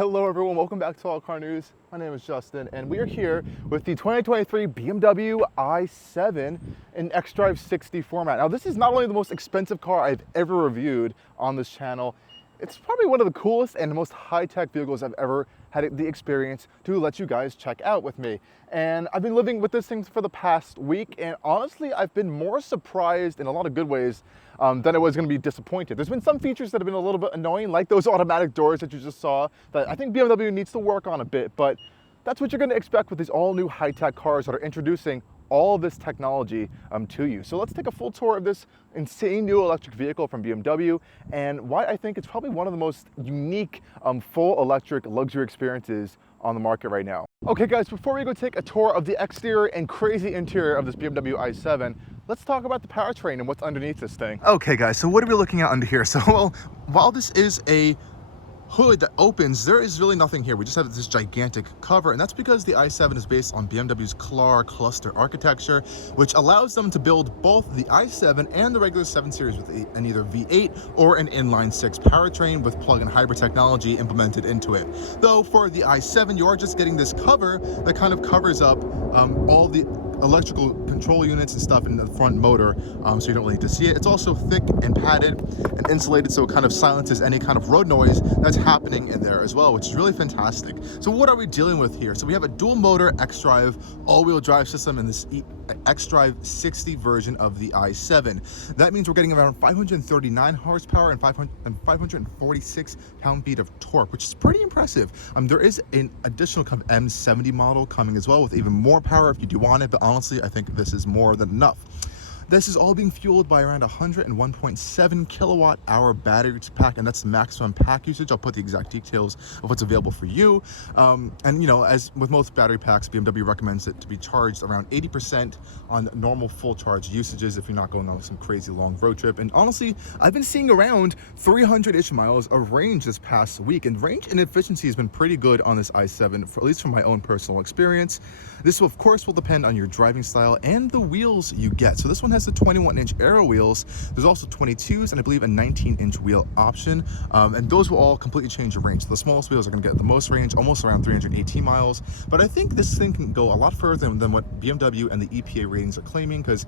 Hello everyone, welcome back to Allcarnews. My name is Justin and we are here with the 2023 BMW i7 in xDrive60 format. Now this is not only the most expensive car I've ever reviewed on this channel, it's probably one of the coolest and most high-tech vehicles I've ever had the experience to let you guys check out with me. And I've been living with this thing for the past week, and honestly, I've been more surprised in a lot of good ways than I was gonna be disappointed. There's been some features that have been a little bit annoying, like those automatic doors that you just saw, that I think BMW needs to work on a bit, but that's what you're gonna expect with these all new high-tech cars that are introducing all of this technology to you. So let's take a full tour of this insane new electric vehicle from BMW and why I think it's probably one of the most unique full electric luxury experiences on the market right now. Okay guys, before we go take a tour of the exterior and crazy interior of this BMW i7, let's talk about the powertrain and what's underneath this thing. Okay guys, so what are we looking at under here? So well, while this is a hood that opens, there is really nothing here. We just have this gigantic cover, and that's because the i7 is based on BMW's CLAR cluster architecture, which allows them to build both the i7 and the regular 7 Series with an either V8 or an inline-6 powertrain with plug-in hybrid technology implemented into it. Though for the i7, you are just getting this cover that kind of covers up all the electrical control units and stuff in the front motor, so you don't really need to see it. It's also thick and padded and insulated, so it kind of silences any kind of road noise that's happening in there as well, which is really fantastic. So what are we dealing with here? So we have a dual motor xDrive all-wheel drive system in this xDrive60 version of the i7. That means we're getting around 539 horsepower and 546 pound-feet of torque, which is pretty impressive. There is an additional kind of M70 model coming as well with even more power if you do want it, but honestly, I think this is more than enough. This is all being fueled by around 101.7 kilowatt hour battery pack, and that's the maximum pack usage. I'll put the exact details of what's available for you. And you know, as with most battery packs, BMW recommends it to be charged around 80% on normal full charge usages if you're not going on some crazy long road trip. And honestly, I've been seeing around 300-ish miles of range this past week, and range and efficiency has been pretty good on this i7, at least from my own personal experience. This, of course, will depend on your driving style and the wheels you get. So this one has the 21-inch aero wheels. There's also 22s and I believe a 19-inch wheel option, and those will all completely change your range. So the smallest wheels are going to get the most range, almost around 318 miles. But I think this thing can go a lot further than what BMW and the EPA ratings are claiming, because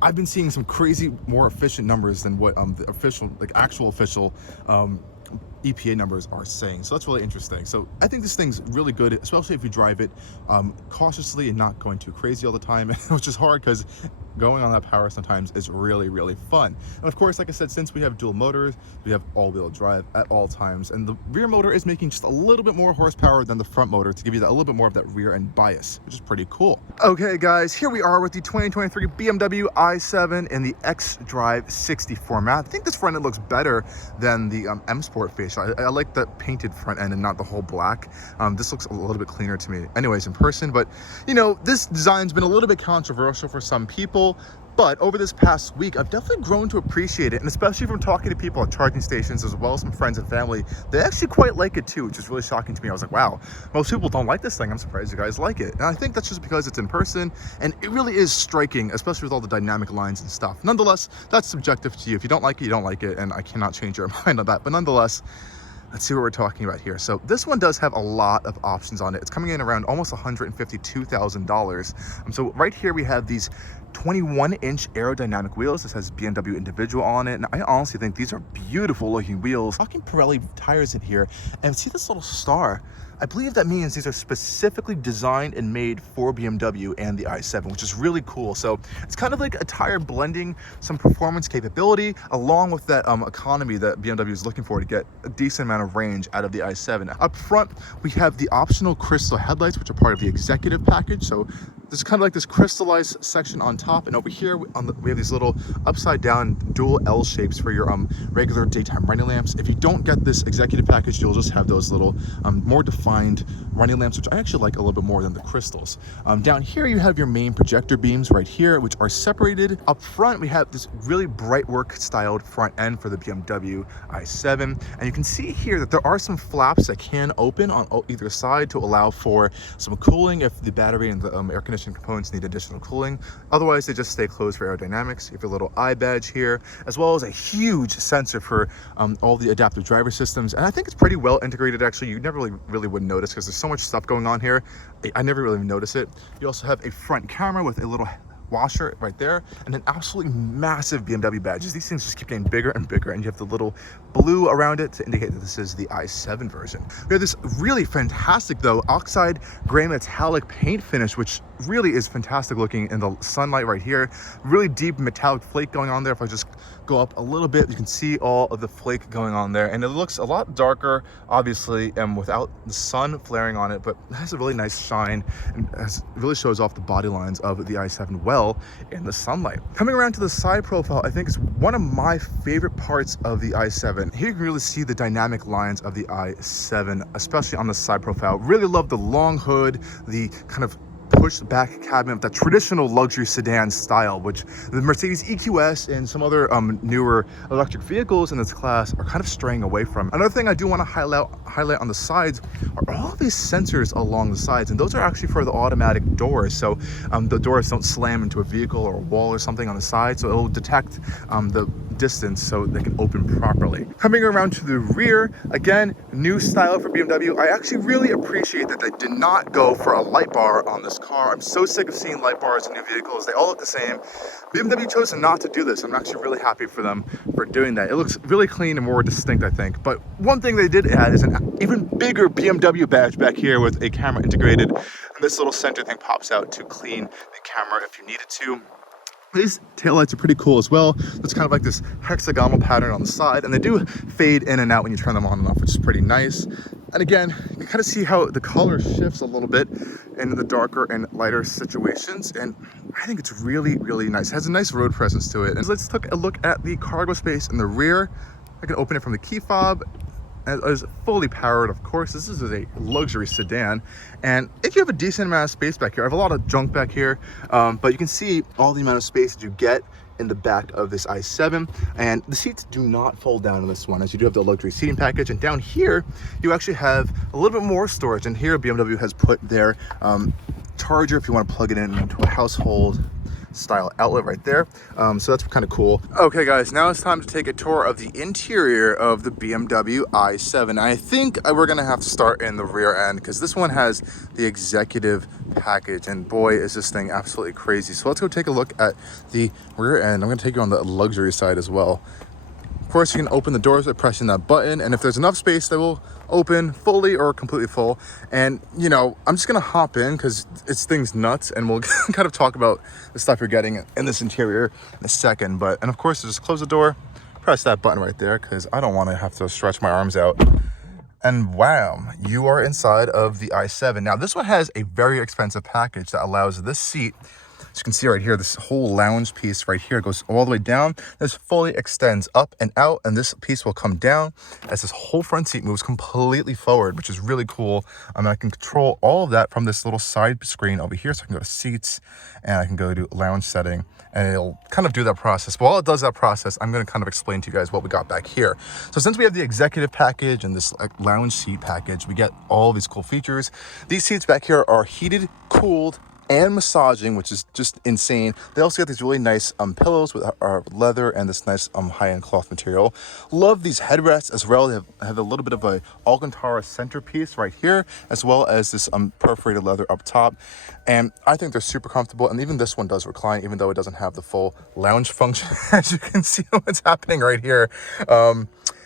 I've been seeing some crazy more efficient numbers than what the official, like actual official EPA numbers are saying. So that's really interesting. So I think this thing's really good, especially if you drive it cautiously and not going too crazy all the time, which is hard because going on that power sometimes is really, really fun. And of course, like I said, since we have dual motors, we have all-wheel drive at all times, and the rear motor is making just a little bit more horsepower than the front motor to give you that a little bit more of that rear end bias, which is pretty cool. Okay guys, here we are with the 2023 BMW i7 in the xDrive60 format. I think this front end looks better than the M Sport fascia. I like the painted front end and not the whole black. This looks a little bit cleaner to me anyways in person, but you know, this design's been a little bit controversial for some people, but over this past week, I've definitely grown to appreciate it, and especially from talking to people at charging stations as well as some friends and family, they actually quite like it too, which is really shocking to me. I was like, wow, most people don't like this thing. I'm surprised you guys like it. And I think that's just because it's in person, and it really is striking, especially with all the dynamic lines and stuff. Nonetheless, that's subjective to you. If you don't like it, you don't like it, and I cannot change your mind on that. But nonetheless, let's see what we're talking about here. So this one does have a lot of options on it. It's coming in around almost $152,000. So right here we have these 21-inch aerodynamic wheels. This has BMW individual on it, and I honestly think these are beautiful looking wheels. Talking Pirelli tires in here, and see this little star? I believe that means these are specifically designed and made for BMW and the i7, which is really cool. So it's kind of like a tire blending some performance capability along with that economy that BMW is looking for to get a decent amount of range out of the i7. Up front, we have the optional crystal headlights, which are part of the executive package. So there's kind of like this crystallized section on top, and over here we have these little upside down dual L shapes for your regular daytime running lamps. If you don't get this executive package, you'll just have those little more defined running lamps, which I actually like a little bit more than the crystals. Down here you have your main projector beams right here, which are separated. Up front we have this really bright work styled front end for the BMW i7, and you can see here that there are some flaps that can open on either side to allow for some cooling if the battery and the air conditioning conditioning components need additional cooling. Otherwise, they just stay closed for aerodynamics. You have a little eye badge here, as well as a huge sensor for all the adaptive driver systems. And I think it's pretty well integrated, actually. You never really would notice because there's so much stuff going on here. I never really notice it. You also have a front camera with a little washer right there, and an absolutely massive BMW badge. These things just keep getting bigger and bigger, and you have the little blue around it to indicate that this is the i7 version. We have this really fantastic, though, oxide gray metallic paint finish, which really is fantastic looking in the sunlight right here. Really deep metallic flake going on there. If I just go up a little bit, you can see all of the flake going on there, and it looks a lot darker, obviously, and without the sun flaring on it, but it has a really nice shine, and it really shows off the body lines of the i7 well in the sunlight. Coming around to the side profile, I think it's one of my favorite parts of the i7. Here you can really see the dynamic lines of the i7, especially on the side profile. Really love the long hood, the kind of pushed back cabin, that traditional luxury sedan style, which the Mercedes EQS and some other newer electric vehicles in this class are kind of straying away from. Another thing I do want to highlight on the sides are all these sensors along the sides, and those are actually for the automatic doors. So the doors don't slam into a vehicle or a wall or something on the side, so it'll detect the distance so they can open properly. Coming around to the rear, again, new style for BMW. I actually really appreciate that they did not go for a light bar on this car. I'm so sick of seeing light bars in new vehicles. They all look the same. BMW chose not to do this. I'm actually really happy for them for doing that. It looks really clean and more distinct, I think. But one thing they did add is an even bigger BMW badge back here with a camera integrated, and this little center thing pops out to clean the camera if you needed to. These taillights are pretty cool as well. It's kind of like this hexagonal pattern on the side, and they do fade in and out when you turn them on and off, which is pretty nice. And again, you can kind of see how the color shifts a little bit in the darker and lighter situations, and I think it's really, really nice. It has a nice road presence to it. And let's take a look at the cargo space in the rear. I can open it from the key fob. It is fully powered, of course. This is a luxury sedan, and if you have a decent amount of space back here, I have a lot of junk back here, but you can see all the amount of space that you get in the back of this i7, and the seats do not fold down in this one, as you do have the luxury seating package. And down here you actually have a little bit more storage, and here BMW has put their charger if you want to plug it in into a household style outlet right there. So that's kind of cool. Okay guys, now it's time to take a tour of the interior of the BMW i7. I think we're gonna have to start in the rear end, because this one has the executive package, and boy is this thing absolutely crazy. So let's go take a look at the rear end. I'm gonna take you on the luxury side as well. Of course, you can open the doors by pressing that button, and if there's enough space, they will open fully or completely full. And you know, I'm just gonna hop in because this thing's nuts, and we'll kind of talk about the stuff you're getting in this interior in a second. And of course, just close the door, press that button right there, because I don't want to have to stretch my arms out, and wham, you are inside of the i7. Now this one has a very expensive package that allows this seat, as you can see right here, this whole lounge piece right here goes all the way down. This fully extends up and out, and this piece will come down as this whole front seat moves completely forward, which is really cool. I can control all of that from this little side screen over here. So I can go to seats, and I can go to lounge setting, and it'll kind of do that process. While it does that process, I'm going to kind of explain to you guys what we got back here. So since we have the executive package and this lounge seat package, we get all these cool features. These seats back here are heated, cooled, and massaging, which is just insane. They also got these really nice pillows with leather and this nice high-end cloth material. Love these headrests as well. They have a little bit of a Alcantara centerpiece right here, as well as this perforated leather up top, and I think they're super comfortable. And even this one does recline, even though it doesn't have the full lounge function. As you can see what's happening right here.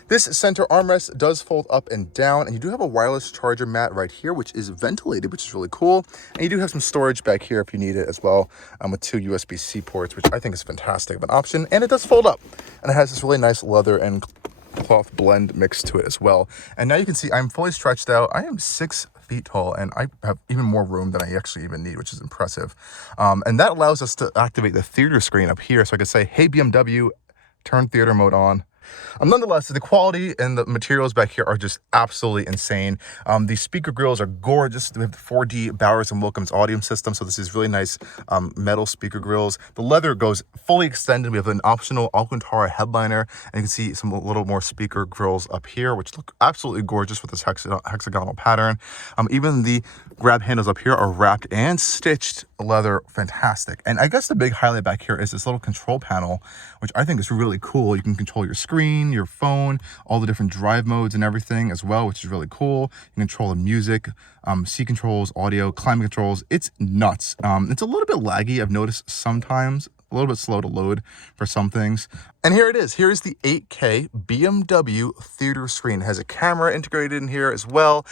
This center armrest does fold up and down, and you do have a wireless charger mat right here, which is ventilated, which is really cool. And you do have some storage back here if you need it as well, with 2 USB-C ports, which I think is fantastic of an option. And it does fold up, and it has this really nice leather and cloth blend mixed to it as well. And now you can see I'm fully stretched out. I am 6 feet tall, and I have even more room than I actually even need, which is impressive. And that allows us to activate the theater screen up here. So I can say, hey BMW, turn theater mode on. Nonetheless, the quality and the materials back here are just absolutely insane. These speaker grills are gorgeous. We have the 4D Bowers and Wilkins audio system, so this is really nice metal speaker grills. The leather goes fully extended. We have an optional Alcantara headliner, and you can see some little more speaker grills up here, which look absolutely gorgeous with this hexagonal pattern. Even the grab handles up here are wrapped and stitched leather. Fantastic. And I guess the big highlight back here is this little control panel, which I think is really cool. You can control your screen, your phone, all the different drive modes and everything as well, which is really cool. You can control the music, seat controls, audio, climate controls. It's nuts. It's a little bit laggy, I've noticed sometimes. A little bit slow to load for some things. And here it is. Here is the 8K BMW Theater Screen. It has a camera integrated in here as well.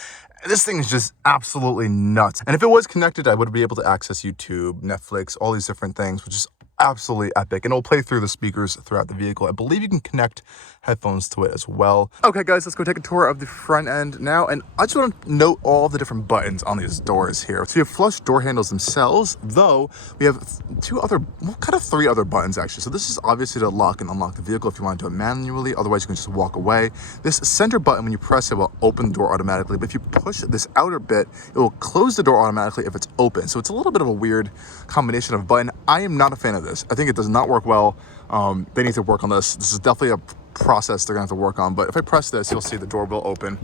This thing is just absolutely nuts. And if it was connected, I would be able to access YouTube, Netflix, all these different things, which is absolutely epic. And it'll play through the speakers throughout the vehicle. I believe you can connect headphones to it as well. Okay guys, let's go take a tour of the front end now. And I just want to note all the different buttons on these doors here. So you have flush door handles themselves, though we have three other buttons actually. So this is obviously to lock and unlock the vehicle if you want to do it manually. Otherwise you can just walk away. This center button, when you press it, will open the door automatically. But if you push this outer bit, it will close the door automatically if it's open. So it's a little bit of a weird combination of button. I am not a fan of this. I think it does not work well. They need to work on this. This is definitely a process they're gonna have to work on. But if I press this, you'll see the door will open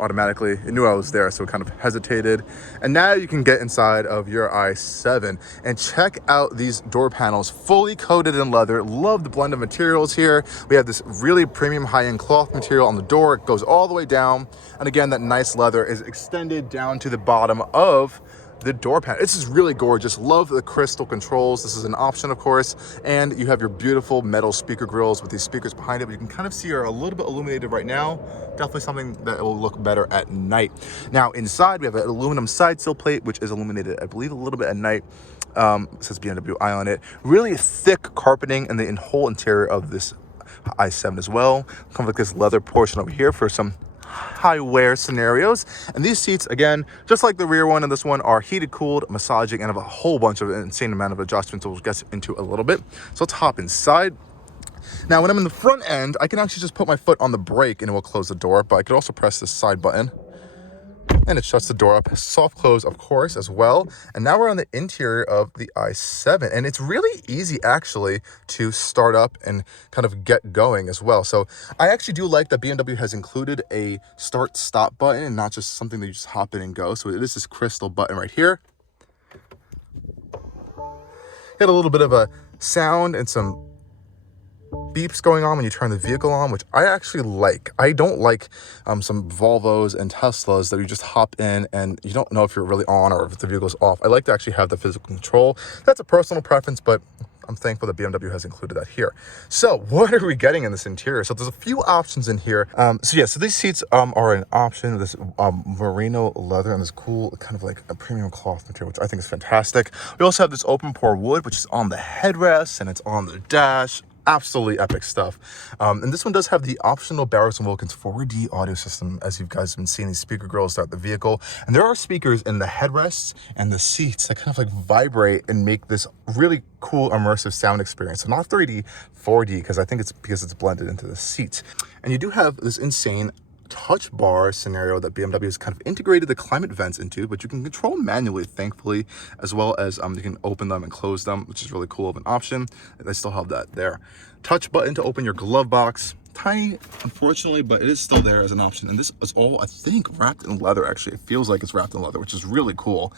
automatically. It knew I was there, so it kind of hesitated. And now you can get inside of your i7 and check out these door panels, fully coated in leather. Love the blend of materials here. We have this really premium high-end cloth material on the door. It goes all the way down. And again, that nice leather is extended down to the bottom of the door panel. This is really gorgeous. Love the crystal controls. This is an option, of course. And you have your beautiful metal speaker grills with these speakers behind it, but you can kind of see are a little bit illuminated right now. Definitely something that will look better at night. Now inside we have an aluminum side sill plate, which is illuminated, I believe, a little bit at night. It says BMW I on it. Really thick carpeting in the whole interior of this i7 as well. Kind of like this leather portion over here for some high wear scenarios. And these seats, again, just like the rear one and this one, are heated, cooled, massaging, and have a whole bunch of insane amount of adjustments we'll get into a little bit. So let's hop inside. Now when I'm in the front end, I can actually just put my foot on the brake and it will close the door, but I could also press this side button and it shuts the door up. Soft close, of course, as well. And now we're on the interior of the i7, and it's really easy actually to start up and kind of get going as well. So I actually do like that BMW has included a start stop button and not just something that you just hop in and go. So it is this crystal button right here. Get a little bit of a sound and some beeps going on when you turn the vehicle on, which I actually like. I don't like some Volvos and Teslas that you just hop in and you don't know if you're really on or if the vehicle's off. I like to actually have the physical control. That's a personal preference, but I'm thankful that BMW has included that here. So what are we getting in this interior? So there's a few options in here. So these seats are an option, this merino leather and this cool kind of like a premium cloth material, which I think is fantastic. We also have this open pore wood, which is on the headrest and it's on the dash. Absolutely epic stuff. And this one does have the optional Bowers & Wilkins 4D audio system, as you guys have been seeing these speaker grills throughout the vehicle. And there are speakers in the headrests and the seats that kind of like vibrate and make this really cool immersive sound experience. So not 3D, 4D, because I think it's because it's blended into the seats. And you do have this insane touch bar scenario that BMW has kind of integrated the climate vents into, but you can control manually, thankfully, as well as you can open them and close them, which is really cool of an option. And I still have that there. Touch button to open your glove box. Tiny, unfortunately, but it is still there as an option. And this is all, I think, wrapped in leather, actually. It feels like it's wrapped in leather, which is really cool.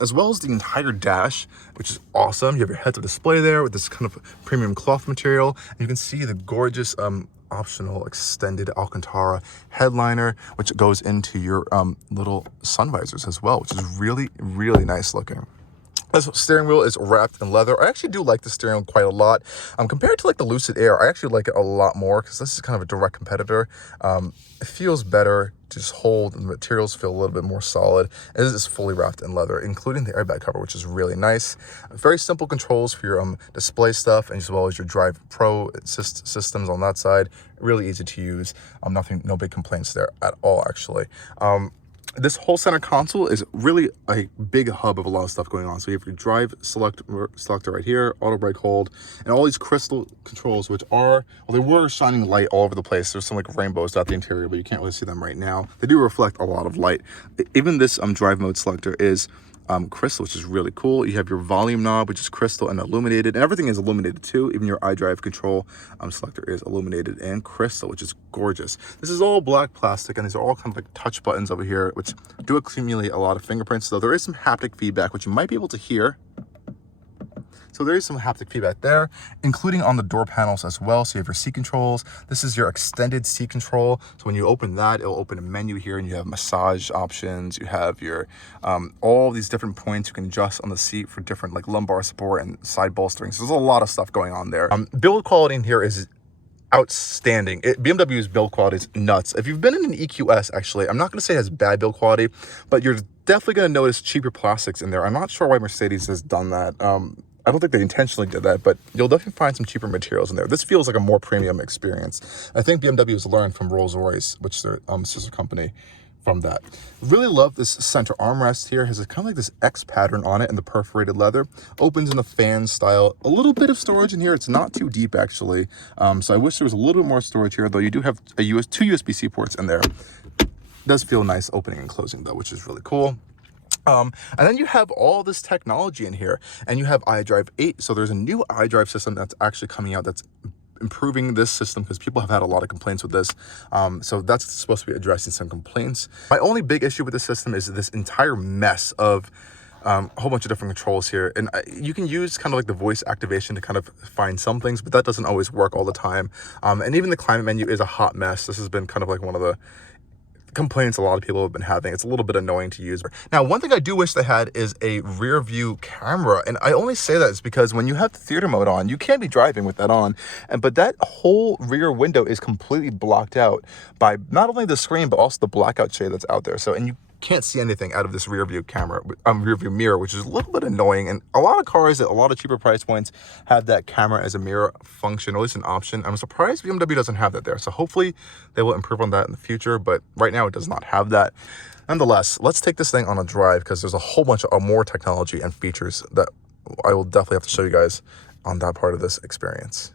As well as the entire dash, which is awesome. You have your heads-up display there with this kind of premium cloth material. And you can see the gorgeous optional extended Alcantara headliner, which goes into your little sun visors as well, which is really, really nice looking. This steering wheel is wrapped in leather. I actually do like the steering wheel quite a lot. Compared to like the Lucid Air, I actually like it a lot more because this is kind of a direct competitor. It feels better to just hold, and the materials feel a little bit more solid. It is fully wrapped in leather, including the airbag cover, which is really nice. Very simple controls for your display stuff, and as well as your Drive Pro systems on that side. Really easy to use. No big complaints there at all, actually. This whole center console is really a big hub of a lot of stuff going on. So you have your drive selector right here, auto brake hold, and all these crystal controls, which are, well, they were shining light all over the place. There's some like rainbows throughout the interior, but you can't really see them right now. They do reflect a lot of light. Even this drive mode selector is crystal, which is really cool. You have your volume knob, which is crystal and illuminated, and everything is illuminated too. Even your iDrive control selector is illuminated and crystal, which is gorgeous. This is all black plastic, and these are all kind of like touch buttons over here, which do accumulate a lot of fingerprints. So there is some haptic feedback, which you might be able to hear. So there is some haptic feedback there, including on the door panels as well. So you have your seat controls. This is your extended seat control. So when you open that, it'll open a menu here, and you have massage options. You have your all these different points you can adjust on the seat for different like lumbar support and side bolstering. So there's a lot of stuff going on there. Build quality in here is outstanding. BMW's build quality is nuts. If you've been in an EQS, actually, I'm not going to say it has bad build quality, but you're definitely going to notice cheaper plastics in there. I'm not sure why Mercedes has done that. I don't think they intentionally did that, but you'll definitely find some cheaper materials in there. This feels like a more premium experience. I think BMW has learned from Rolls Royce, which is their sister company, from that. Really love this center armrest here. It has kind of like this X pattern on it, and the perforated leather opens in the fan style. A little bit of storage in here. It's not too deep actually. So I wish there was a little bit more storage here, though you do have two USB-C ports in there. It does feel nice opening and closing though, which is really cool. And then you have all this technology in here, and you have iDrive 8. So there's a new iDrive system that's actually coming out that's improving this system, because people have had a lot of complaints with this. So that's supposed to be addressing some complaints. My only big issue with the system is this entire mess of a whole bunch of different controls here. And you can use kind of like the voice activation to kind of find some things, but that doesn't always work all the time. And even the climate menu is a hot mess. This has been kind of like one of the complaints a lot of people have been having. It's a little bit annoying to use. Now, one thing I do wish they had is a rear view camera, and I only say that is because when you have the theater mode on, you can be driving with that on, but that whole rear window is completely blocked out by not only the screen but also the blackout shade that's out there. So, and you can't see anything out of this rear view camera, rear view mirror, which is a little bit annoying. And a lot of cars at a lot of cheaper price points have that camera as a mirror function, or at least an option. I'm surprised BMW doesn't have that there. So hopefully they will improve on that in the future, but right now it does not have that. Nonetheless, let's take this thing on a drive, because there's a whole bunch of more technology and features that I will definitely have to show you guys on that part of this experience.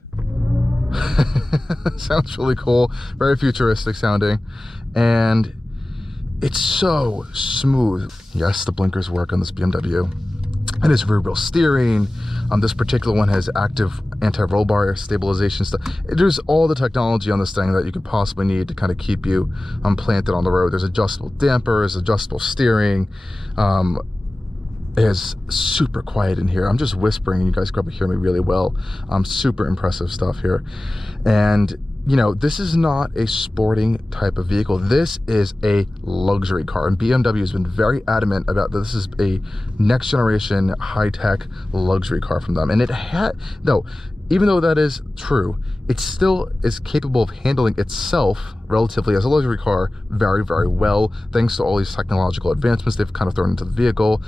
Sounds really cool, very futuristic sounding, and it's so smooth. Yes, the blinkers work on this BMW. And it's rear wheel steering. This particular one has active anti-roll bar stabilization stuff. There's all the technology on this thing that you could possibly need to kind of keep you planted on the road. There's adjustable dampers, adjustable steering. It is super quiet in here. I'm just whispering, and you guys can probably hear me really well. Super impressive stuff here. And you know, this is not a sporting type of vehicle. This is a luxury car, and BMW has been very adamant about that. This is a next generation high-tech luxury car from them. And it had, no, even though that is true, it still is capable of handling itself relatively as a luxury car very, very well, thanks to all these technological advancements they've kind of thrown into the vehicle.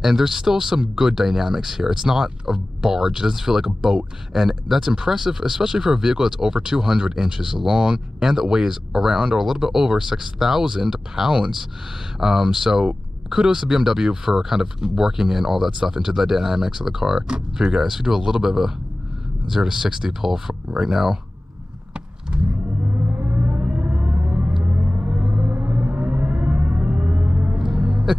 And there's still some good dynamics here. It's not a barge, it doesn't feel like a boat. And that's impressive, especially for a vehicle that's over 200 inches long and that weighs around or a little bit over 6,000 pounds. So kudos to BMW for kind of working in all that stuff into the dynamics of the car. For you guys, we do a little bit of a 0 to 60 pull right now.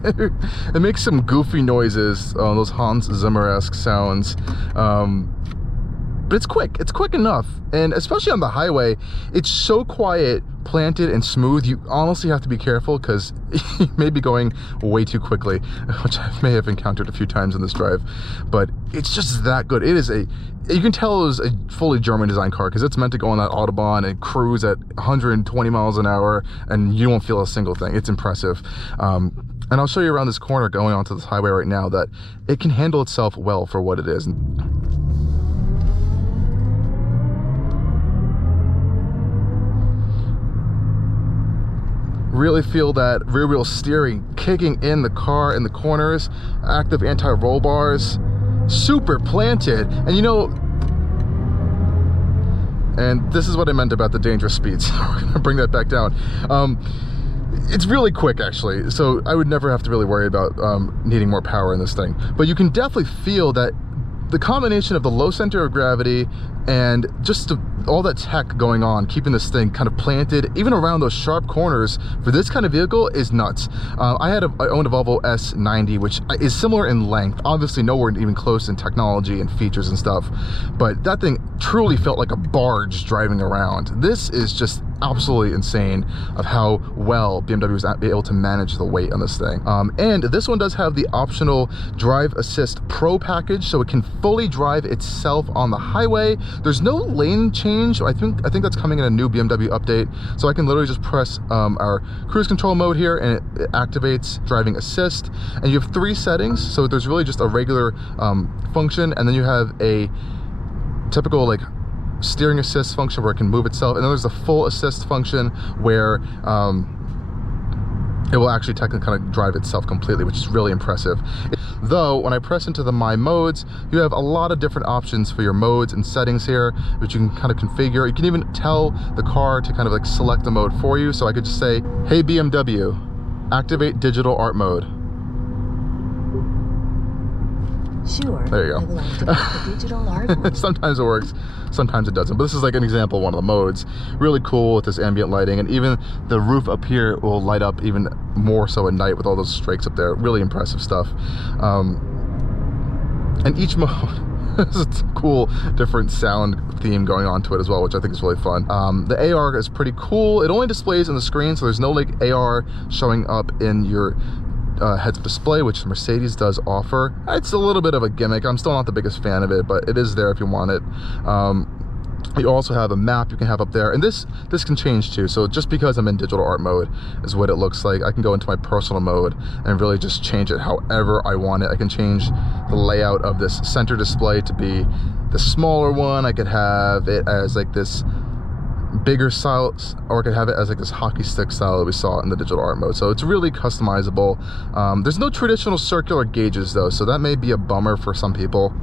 It makes some goofy noises, those Hans Zimmer-esque sounds, but it's quick enough. And especially on the highway, it's so quiet, planted, and smooth. You honestly have to be careful, because you may be going way too quickly, which I may have encountered a few times in this drive, but it's just that good. It is you can tell it was a fully German design car, because it's meant to go on that Autobahn and cruise at 120 miles an hour, and you won't feel a single thing. It's impressive. And I'll show you around this corner going onto this highway right now that it can handle itself well for what it is. Really feel that rear wheel steering kicking in the car in the corners, active anti-roll bars, super planted. And you know, and this is what I meant about the dangerous speeds. We're gonna bring that back down. It's really quick actually, so I would never have to really worry about needing more power in this thing. But you can definitely feel that the combination of the low center of gravity and just all that tech going on, keeping this thing kind of planted even around those sharp corners for this kind of vehicle is nuts. I owned a Volvo S90, which is similar in length, obviously nowhere even close in technology and features and stuff, but that thing truly felt like a barge driving around. This is just absolutely insane of how well BMW was able to manage the weight on this thing. And this one does have the optional Drive Assist Pro package, so it can fully drive itself on the highway. There's no lane change. I think that's coming in a new BMW update. So I can literally just press our cruise control mode here and it activates driving assist. And you have 3 settings. So there's really just a regular function, and then you have a typical like steering assist function where it can move itself, and then there's a full assist function where it will actually technically kind of drive itself completely, which is really impressive. Though when I press into the My Modes, you have a lot of different options for your modes and settings here, which you can kind of configure. You can even tell the car to kind of like select the mode for you. So I could just say, hey BMW, activate digital art mode. Sure. There you go. I will activate the digital art mode. Sometimes it works, sometimes it doesn't. But this is like an example of one of the modes. Really cool with this ambient lighting, and even the roof up here will light up even more so at night with all those streaks up there. Really impressive stuff. And each mode has a cool different sound theme going on to it as well, which I think is really fun. The AR is pretty cool. It only displays on the screen, so there's no like AR showing up in your heads-up display, which Mercedes does offer. It's a little bit of a gimmick. I'm still not the biggest fan of it, but it is there if you want it. You also have a map you can have up there, and this can change too. So just because I'm in digital art mode is what it looks like. I can go into my personal mode and really just change it however I want it. I can change the layout of this center display to be the smaller one. I could have it as like this bigger style, or I could have it as like this hockey stick style that we saw in the digital art mode. So it's really customizable. There's no traditional circular gauges though, so that may be a bummer for some people.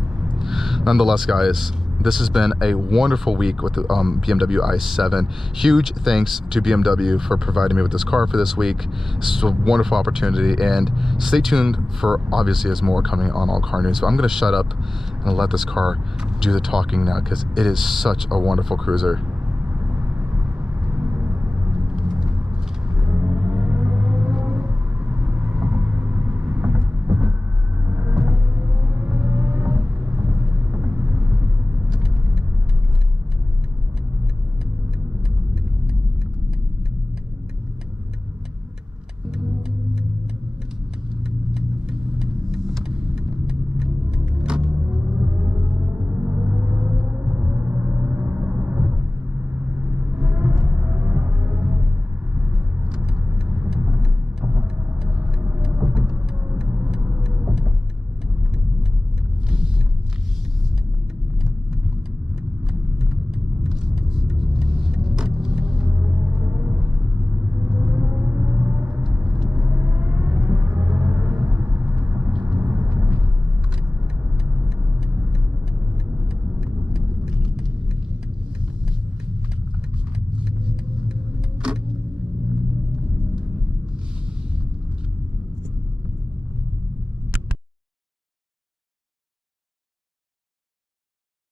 Nonetheless, guys, this has been a wonderful week with the BMW i7. Huge thanks to BMW for providing me with this car for this week. This is a wonderful opportunity, and stay tuned for obviously as more coming on Allcarnews. So I'm going to shut up and let this car do the talking now, because it is such a wonderful cruiser.